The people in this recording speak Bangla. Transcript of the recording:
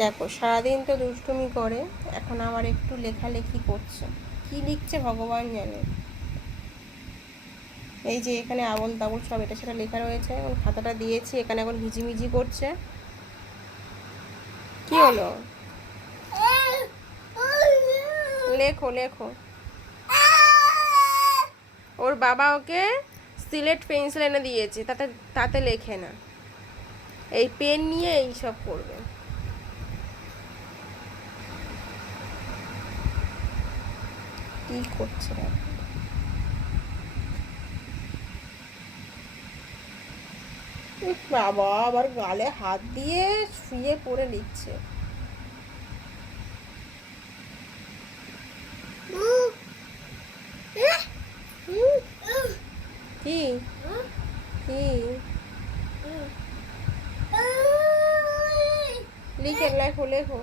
দেখো সারাদিন তো দুষ্টুমি করে, এখন আবার একটু লেখালেখি করছে। কি লিখছে ভগবান জানে। এই যে এখানে আবোল তাবোল সব এটা সেটা লেখা রয়েছে, এখন খাতাটা দিয়েছি, এখানে এখন হিজিমিজি করছে। কি হলো? লেখো লেখো। ওর বাবা ওকে সিলেট পেন্সিল এনে দিয়েছে, তাতে তাতে লেখে না, এই পেন নিয়ে এই সব করবে। কি করছে বাবা, আবার গালে হাত দিয়ে শুয়ে পড়ে লিখছে। কি কি লিখে লেখো লেখো।